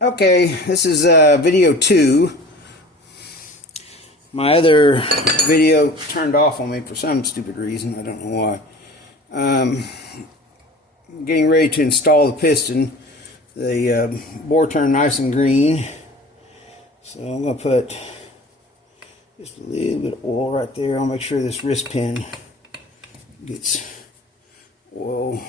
Okay, this is video 2. My other video turned off on me for some stupid reason. I don't know why. I'm getting ready to install the piston. The bore turned nice and green. So I'm going to put just a little bit of oil right there. I'll make sure this wrist pin gets oil.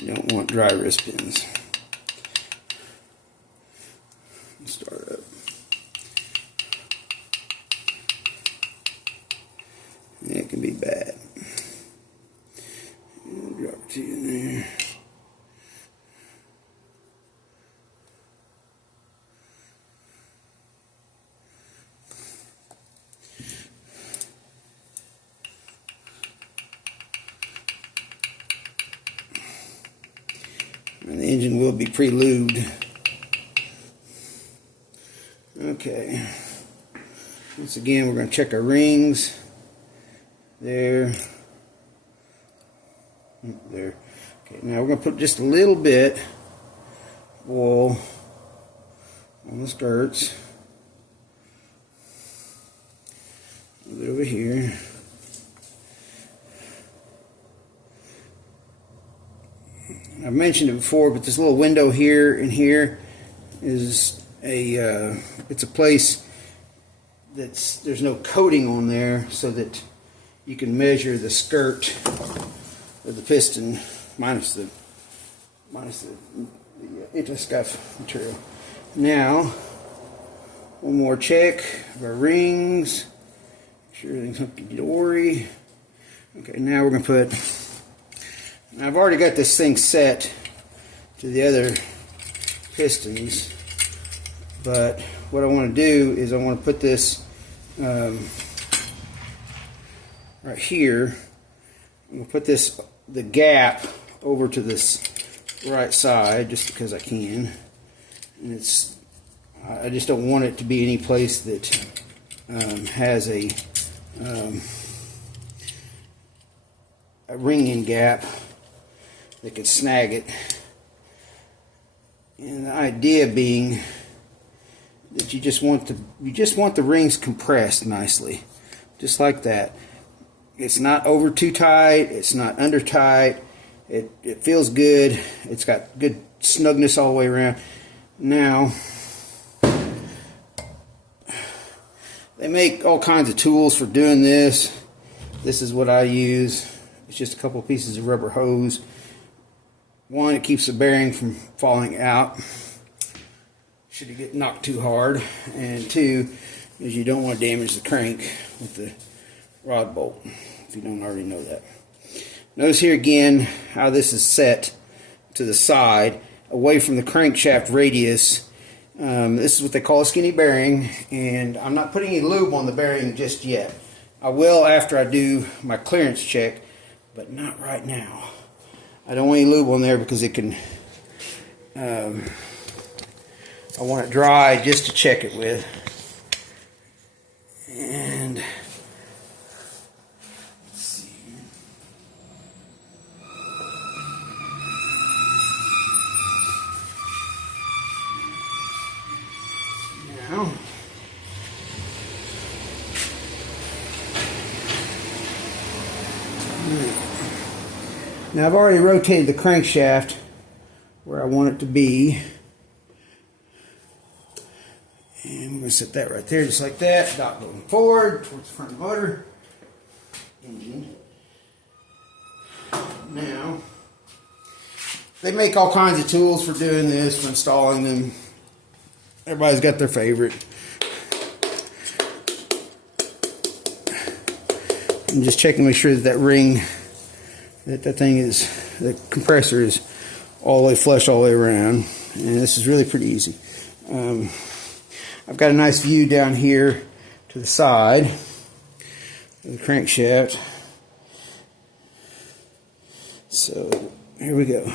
You don't want dry wrist pins. Start up. It can be bad. Drop it in there. And the engine will be pre-lubed. Okay. Once again, we're going to check our rings. There. There. Okay, now we're going to put just a little bit of oil on the skirts. A little bit over here. I've mentioned it before, but this little window here and here is it's a place there's no coating on there, so that you can measure the skirt of the piston minus the anti-scuff material. Now, one more check of our rings. Make sure everything's hunky-dory. Okay, now we're going to put. I've already got this thing set to the other pistons, but what I want to do is I want to put this right here. I'm going to put the gap over to this right side just because I can, and I just don't want it to be any place that has a ring-in gap that could snag it. And the idea being that you just want the rings compressed nicely, just like that. It's not over too tight, it's not under tight. It feels good. It's got good snugness all the way around. Now, they make all kinds of tools for doing this. This is what I use. It's just a couple of pieces of rubber hose. One, it keeps the bearing from falling out should it get knocked too hard, and two, is you don't want to damage the crank with the rod bolt, if you don't already know that. Notice here again how this is set to the side, away from the crankshaft radius. This is what they call a skinny bearing, and I'm not putting any lube on the bearing just yet. I will after I do my clearance check, but not right now. I don't want any lube on there because it can, I want it dry just to check it with. And let's see. Now I've already rotated the crankshaft where I want it to be. And we're going to set that right there just like that. Dot going forward towards the front of the motor engine. Now, they make all kinds of tools for doing this, for installing them. Everybody's got their favorite. I'm just checking to make sure that that ring that thing is, the compressor is all the way flush all the way around, and this is really pretty easy. I've got a nice view down here to the side of the crankshaft. So here we go.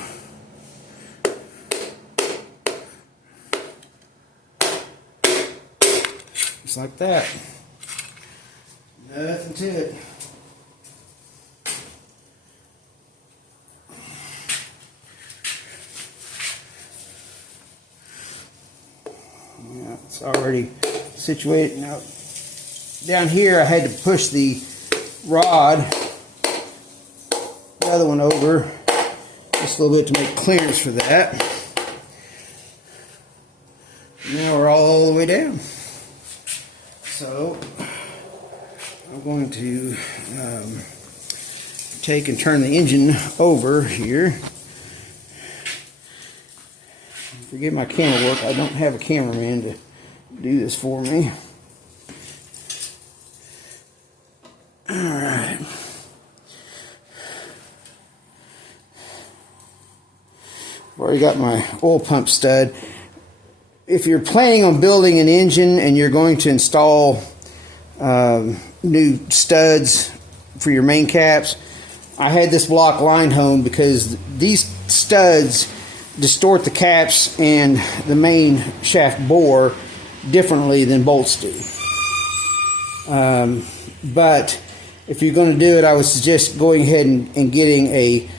Just like that. Nothing to it. Yeah, it's already situated. Now, down here I had to push the rod, the other one over just a little bit to make clearance for that. Now we're all the way down. So I'm going to take and turn the engine over here. Forgive my camera work. I don't have a cameraman to do this for me. Alright. I've already got my oil pump stud. If you're planning on building an engine and you're going to install new studs for your main caps, I had this block line honed because these studs distort the caps and the main shaft bore differently than bolts do. But if you're going to do it, I would suggest going ahead and getting a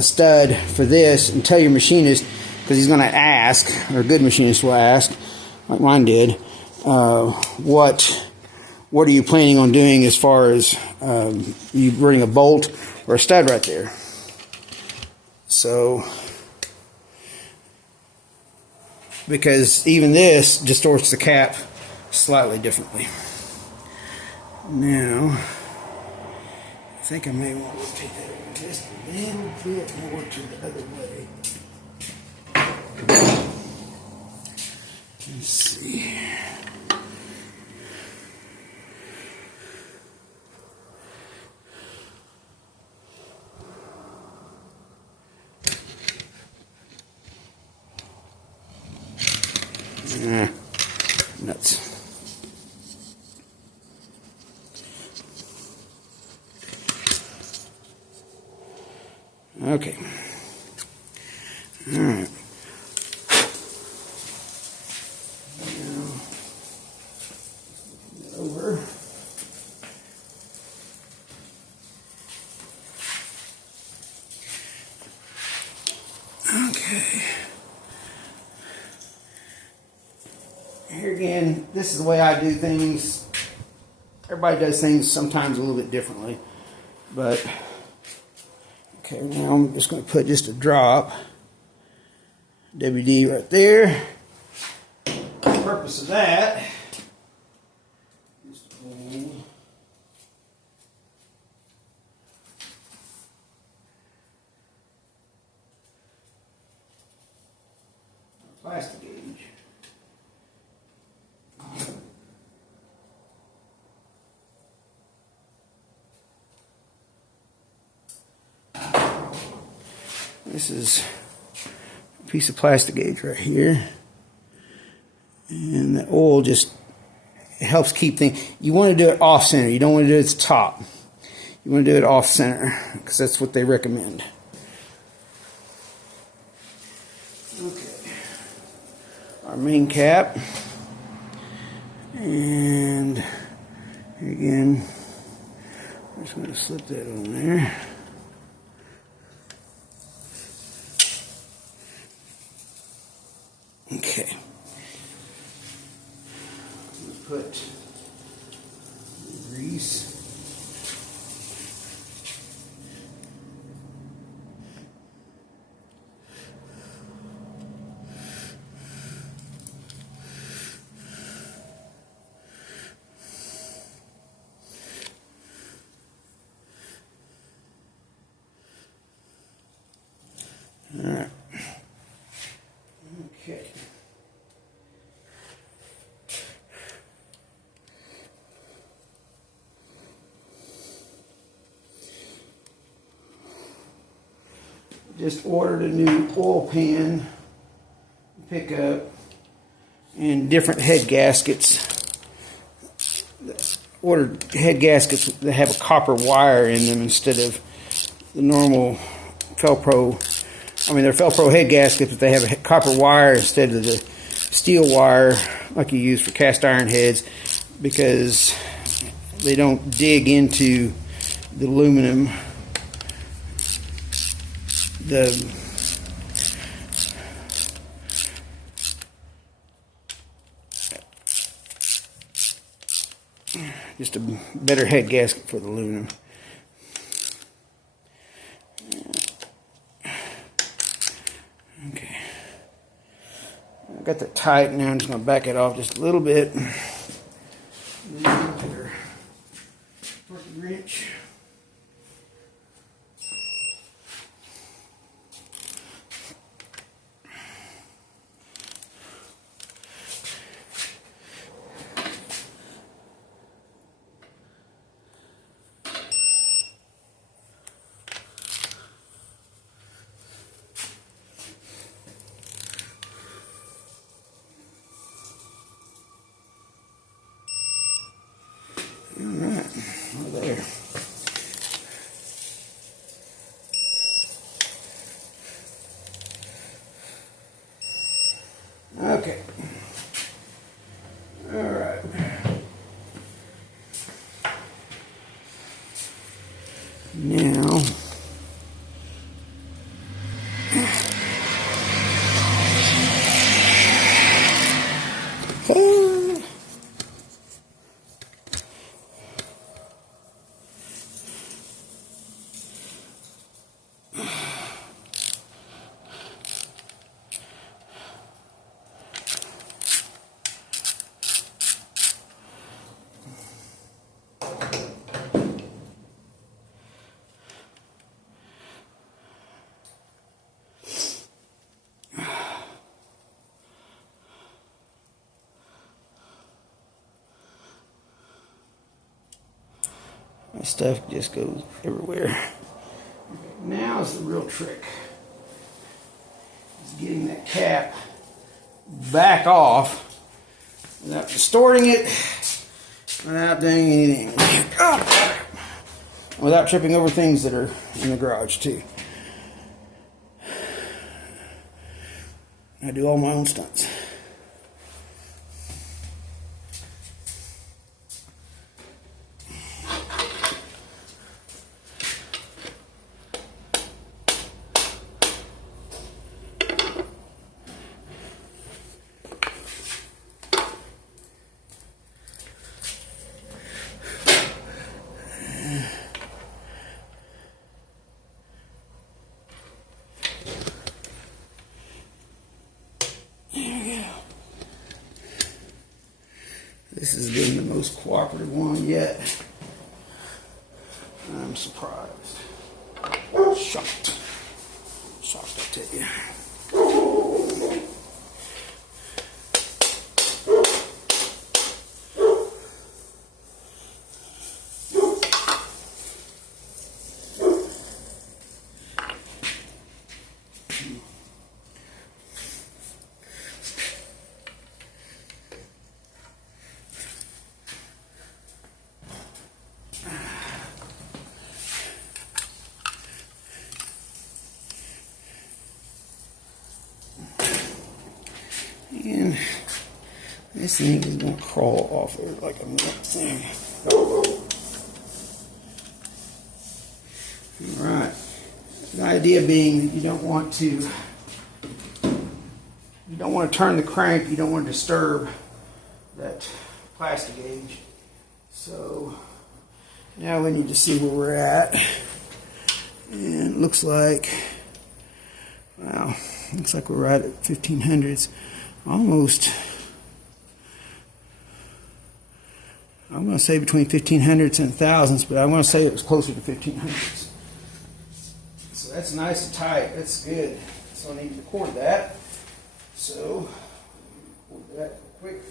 stud for this, and tell your machinist, because he's going to ask, or a good machinist will ask, like mine did, what are you planning on doing as far as you running a bolt or a stud right there. So, because even this distorts the cap slightly differently. Now, I think I may want to rotate that just a little bit more to the other way. Let's see. Nuts. Okay. All right. Now, over. Okay. Here again, this is the way I do things. Everybody does things sometimes a little bit differently, but okay, now I'm just going to put just a drop WD right there. The purpose of that is to pull a plastic gauge. This is a piece of plastic gauge right here, and the oil just helps keep things. You want to do it off center. You don't want to do it at the top. You want to do it off center because that's what they recommend. Okay, our main cap, and again, I'm just going to slip that on there. Okay. Put grease. Just ordered a new oil pan pickup and different head gaskets. Ordered head gaskets that have a copper wire in them instead of the normal Velcro. I mean, they're Velcro head gaskets, but they have a copper wire instead of the steel wire like you use for cast iron heads, because they don't dig into the aluminum. Just a better head gasket for the aluminum. Okay, I've got that tight now. I'm just going to back it off just a little bit. Torque wrench. Alright, well there. Okay. Alright. Now my stuff just goes everywhere. Now is the real trick. Is getting that cap back off without distorting it, without doing anything. Without tripping over things that are in the garage too. I do all my own stunts. This has been the most cooperative one yet. I'm surprised. Shocked. Shocked, I tell you. And this thing is going to crawl off there like a nut thing. Alright. The idea being that you don't want to turn the crank, you don't want to disturb that plastic gauge. So now we need to see where we're at. And it looks like, wow, looks like we're right at 1500s. Almost, I'm going to say between 1500s and 1000s, but I'm going to say it was closer to 1500s. So that's nice and tight. That's good. So I need to record that. So, record that real quick.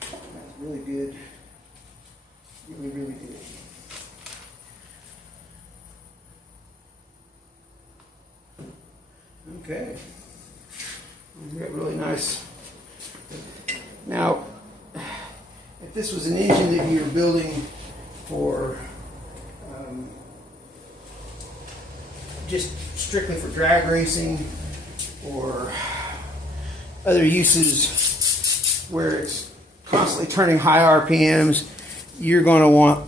That's really good. Really, really good. Okay. You got really nice. Now, if this was an engine that you were building for just strictly for drag racing or other uses where it's constantly turning high RPMs, you're going to want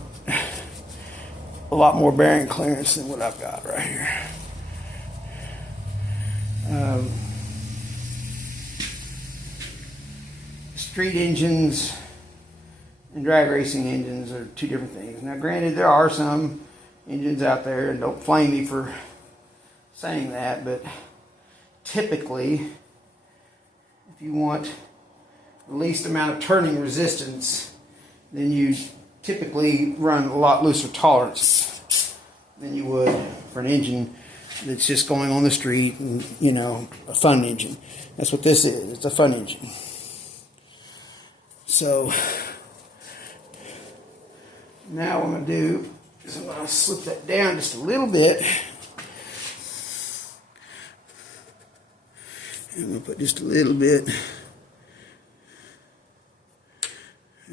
a lot more bearing clearance than what I've got right here. Street engines and drag racing engines are two different things. Now granted, there are some engines out there, and don't flame me for saying that, but typically if you want the least amount of turning resistance, then you typically run a lot looser tolerances than you would for an engine that's just going on the street and, you know, a fun engine. That's what this is. It's a fun engine. So now what I'm going to do is I'm going to slip that down just a little bit. I'm going to put just a little bit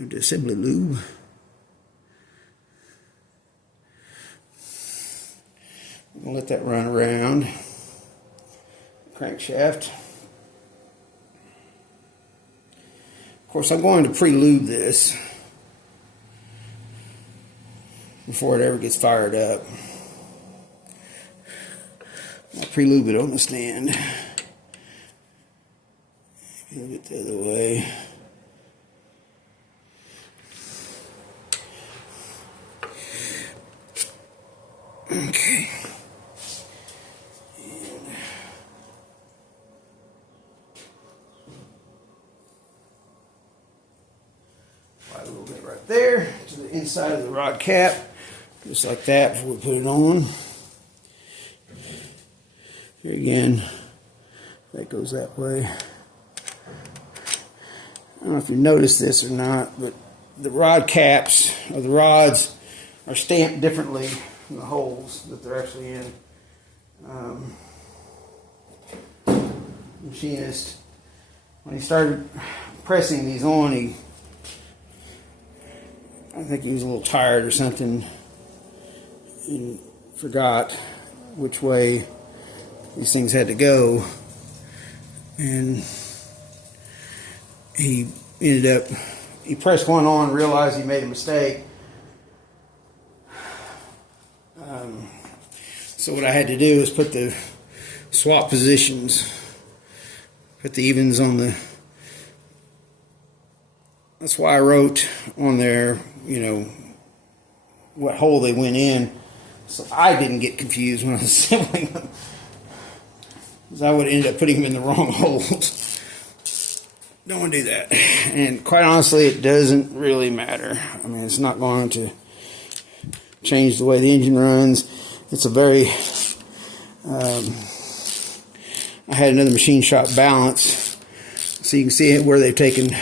of the assembly lube. I'm going to let that run around the crankshaft. Of course, I'm going to pre-lube this before it ever gets fired up. I'll pre-lube it on the stand. Move it the other way. Okay. And apply a little bit right there to the inside of the rod cap, just like that before we put it on. Here again, that goes that way. I don't know if you noticed this or not, but the rod caps, or the rods, are stamped differently from the holes that they're actually in. Machinist, when he started pressing these on, I think he was a little tired or something, and forgot which way these things had to go, and he pressed one on, realized he made a mistake. So what I had to do is put the swap positions, put the evens on the, that's why I wrote on there, you know, what hole they went in, so I didn't get confused when I was assembling them, because I would end up putting them in the wrong holes. Don't want to do that. And quite honestly, it doesn't really matter. I mean, it's not going to change the way the engine runs. It's a very, I had another machine shop balance, so you can see where they've taken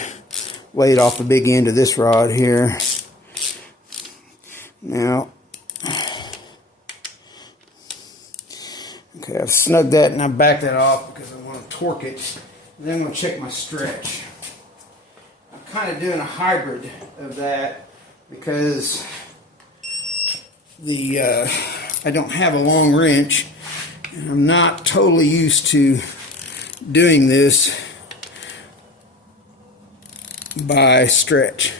weight off the big end of this rod here. Now, okay, I've snugged that and I backed that off because I want to torque it. And then I'm going to check my stretch. I'm kind of doing a hybrid of that because I don't have a long wrench, and I'm not totally used to doing this by stretch.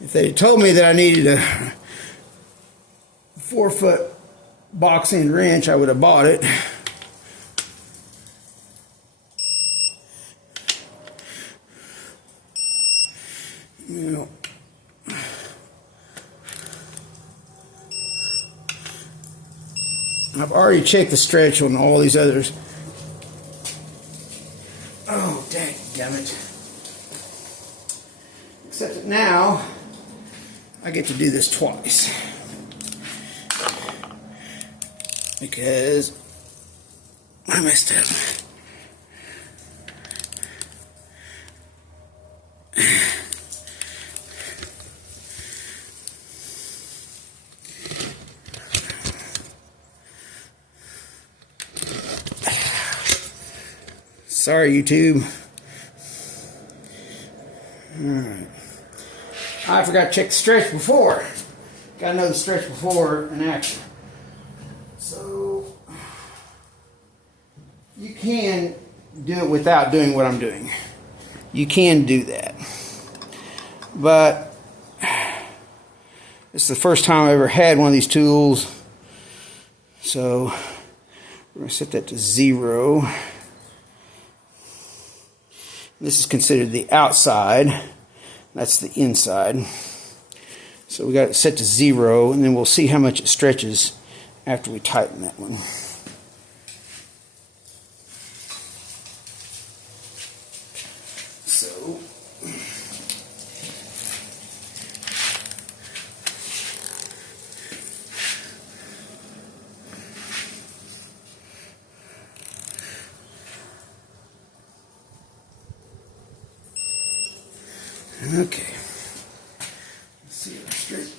If they had told me that I needed a 4-foot box end wrench, I would have bought it. You know, I've already checked the stretch on all these others. Oh, dadgummit. Except that now I get to do this twice, because I messed up. Sorry, YouTube. Alright. I forgot to check the stretch before. Gotta know the stretch before and after. So, you can do it without doing what I'm doing. You can do that. But, it's the first time I ever had one of these tools. So, we're going to set that to 0. This is considered the outside. That's the inside. So we got it set to 0, and then we'll see how much it stretches after we tighten that one. So okay. Let's see if it stretches.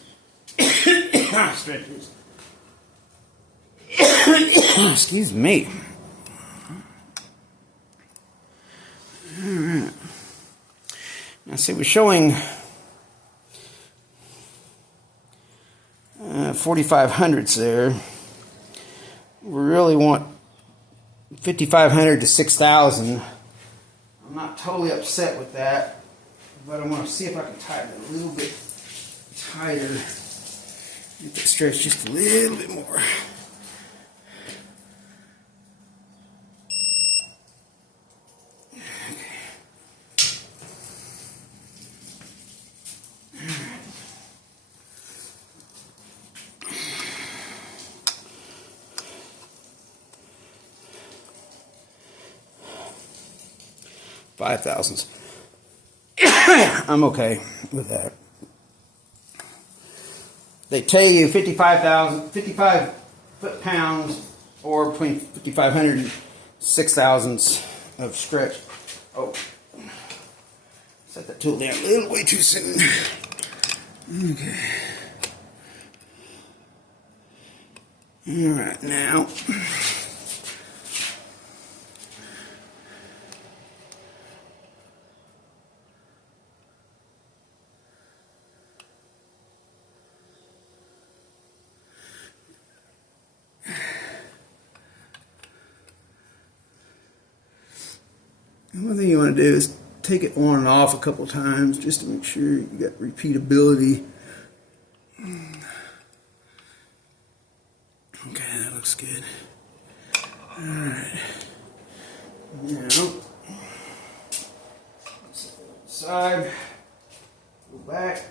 Excuse me. Alright. Now see, we're showing 4,500s there. We really want 5,500 to 6,000. I'm not totally upset with that, but I want to see if I can tighten it a little bit tighter. Get that stretch just a little bit more. $5,000s. I'm okay with that. They tell you 55 foot-pounds, or between 5,500 and 6,000s of stretch. Oh, set that tool down a little way too soon. Okay. All right, now. One thing you want to do is take it on and off a couple times just to make sure you got repeatability. Okay, that looks good. Alright. Now, side, go back,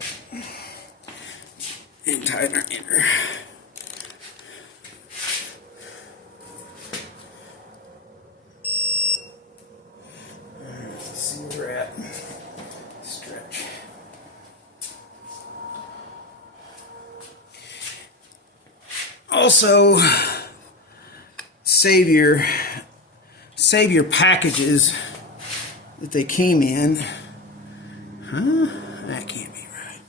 and tighten our inner. Stretch. Also, save your packages that they came in. Huh? That can't be right.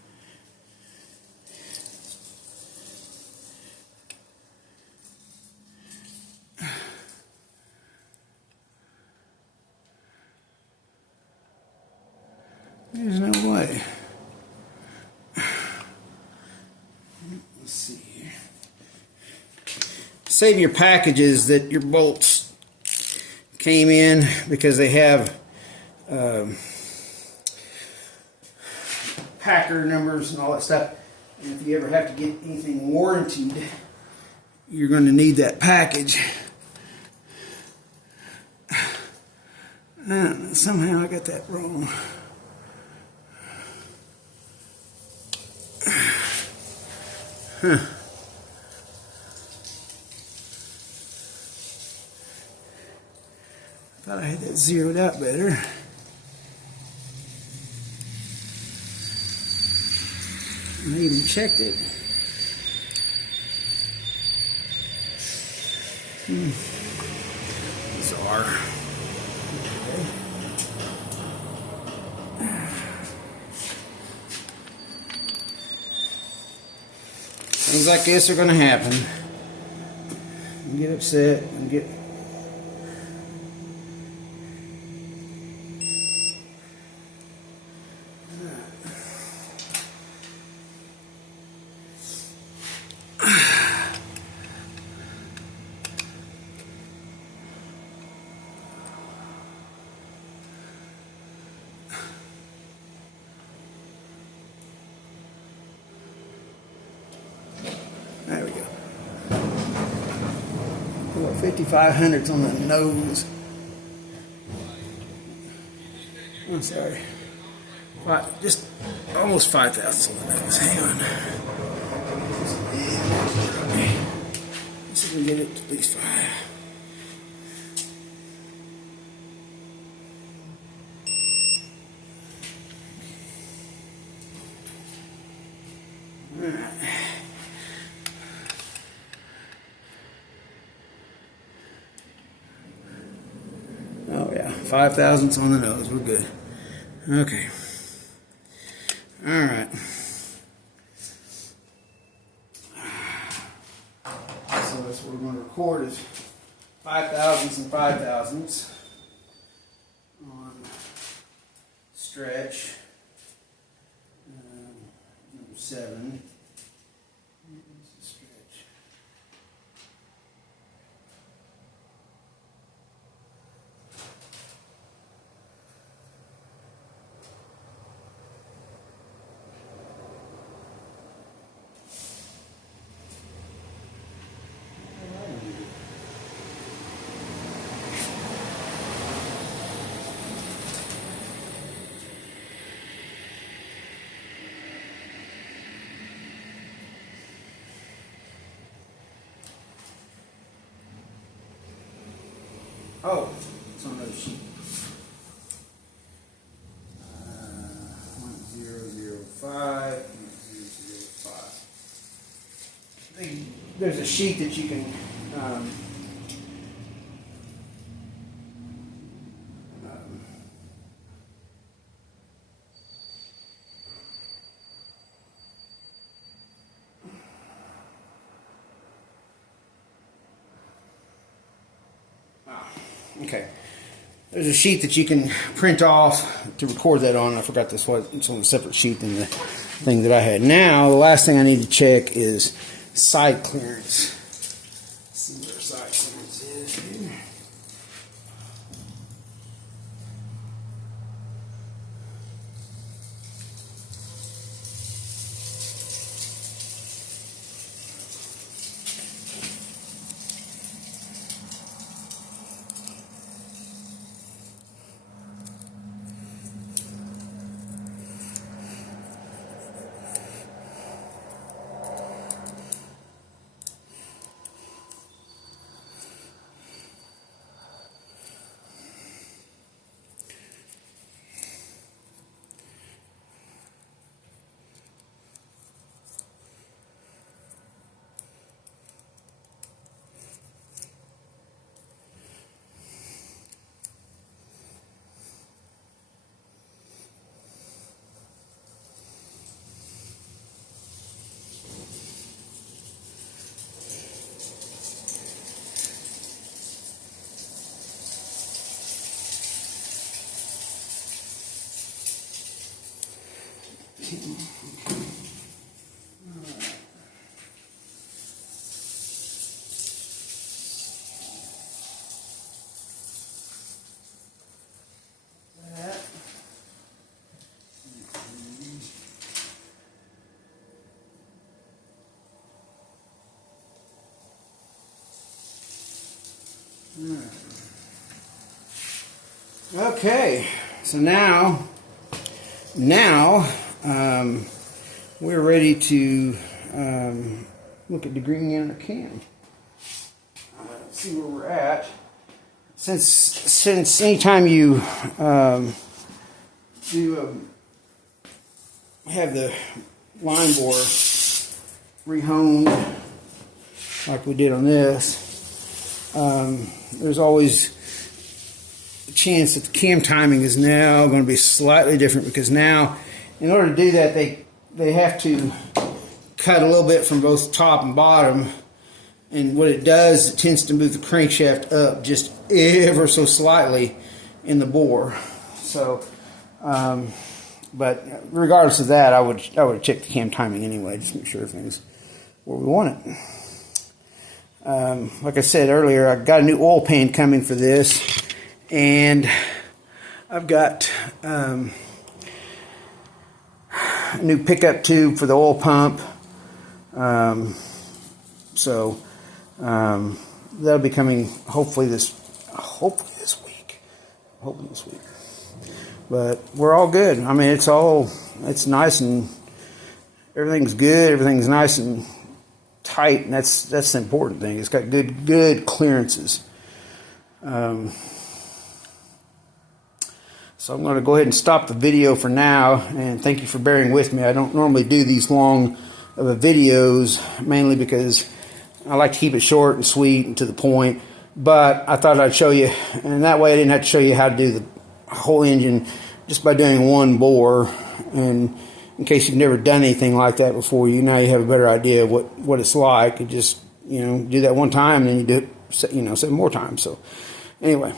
There's no way. Let's see here. Save your packages that your bolts came in because they have packer numbers and all that stuff. And if you ever have to get anything warranted, you're going to need that package. Somehow I got that wrong. Huh. Thought I had that zeroed out better. I even checked it. Bizarre. Okay. Things like this are going to happen. You get upset and get 5500s on the nose. I'm sorry. Just almost 5 thousandths on the nose. Hang on. Let's see if we can get it to at least 5. Alright. Oh yeah, 5 thousandths on the nose. We're good. Okay. Alright. So that's what we're going to record is 5 thousandths and 5 thousandths on stretch number 7. Stretch. Oh, it's on another sheet. 0.005. There's a sheet that you can okay. There's a sheet that you can print off to record that on. I forgot this was. It's on a separate sheet than the thing that I had. Now, the last thing I need to check is side clearance. Let's see what our side clearance is here. Okay, so now we're ready to look at the green in our cam. See where we're at. Since anytime you have the line bore rehoned like we did on this, there's always a chance that the cam timing is now going to be slightly different, because now in order to do that they have to cut a little bit from both top and bottom, and what it does, it tends to move the crankshaft up just ever so slightly in the bore. So but regardless of that, I would check the cam timing anyway, just make sure everything's where we want it. Like I said earlier, I got a new oil pan coming for this, and I've got a new pickup tube for the oil pump. So that'll be coming hopefully this week. But we're all good. I mean, it's nice and everything's good. Everything's nice and tight, and that's the important thing. It's got good clearances. So I'm going to go ahead and stop the video for now, and thank you for bearing with me. I don't normally do these long of videos, mainly because I like to keep it short and sweet and to the point, but I thought I'd show you, and that way I didn't have to show you how to do the whole engine just by doing one bore. And in case you've never done anything like that before, now you have a better idea of what it's like. You just do that one time, and then you do it 7 more times. So anyway.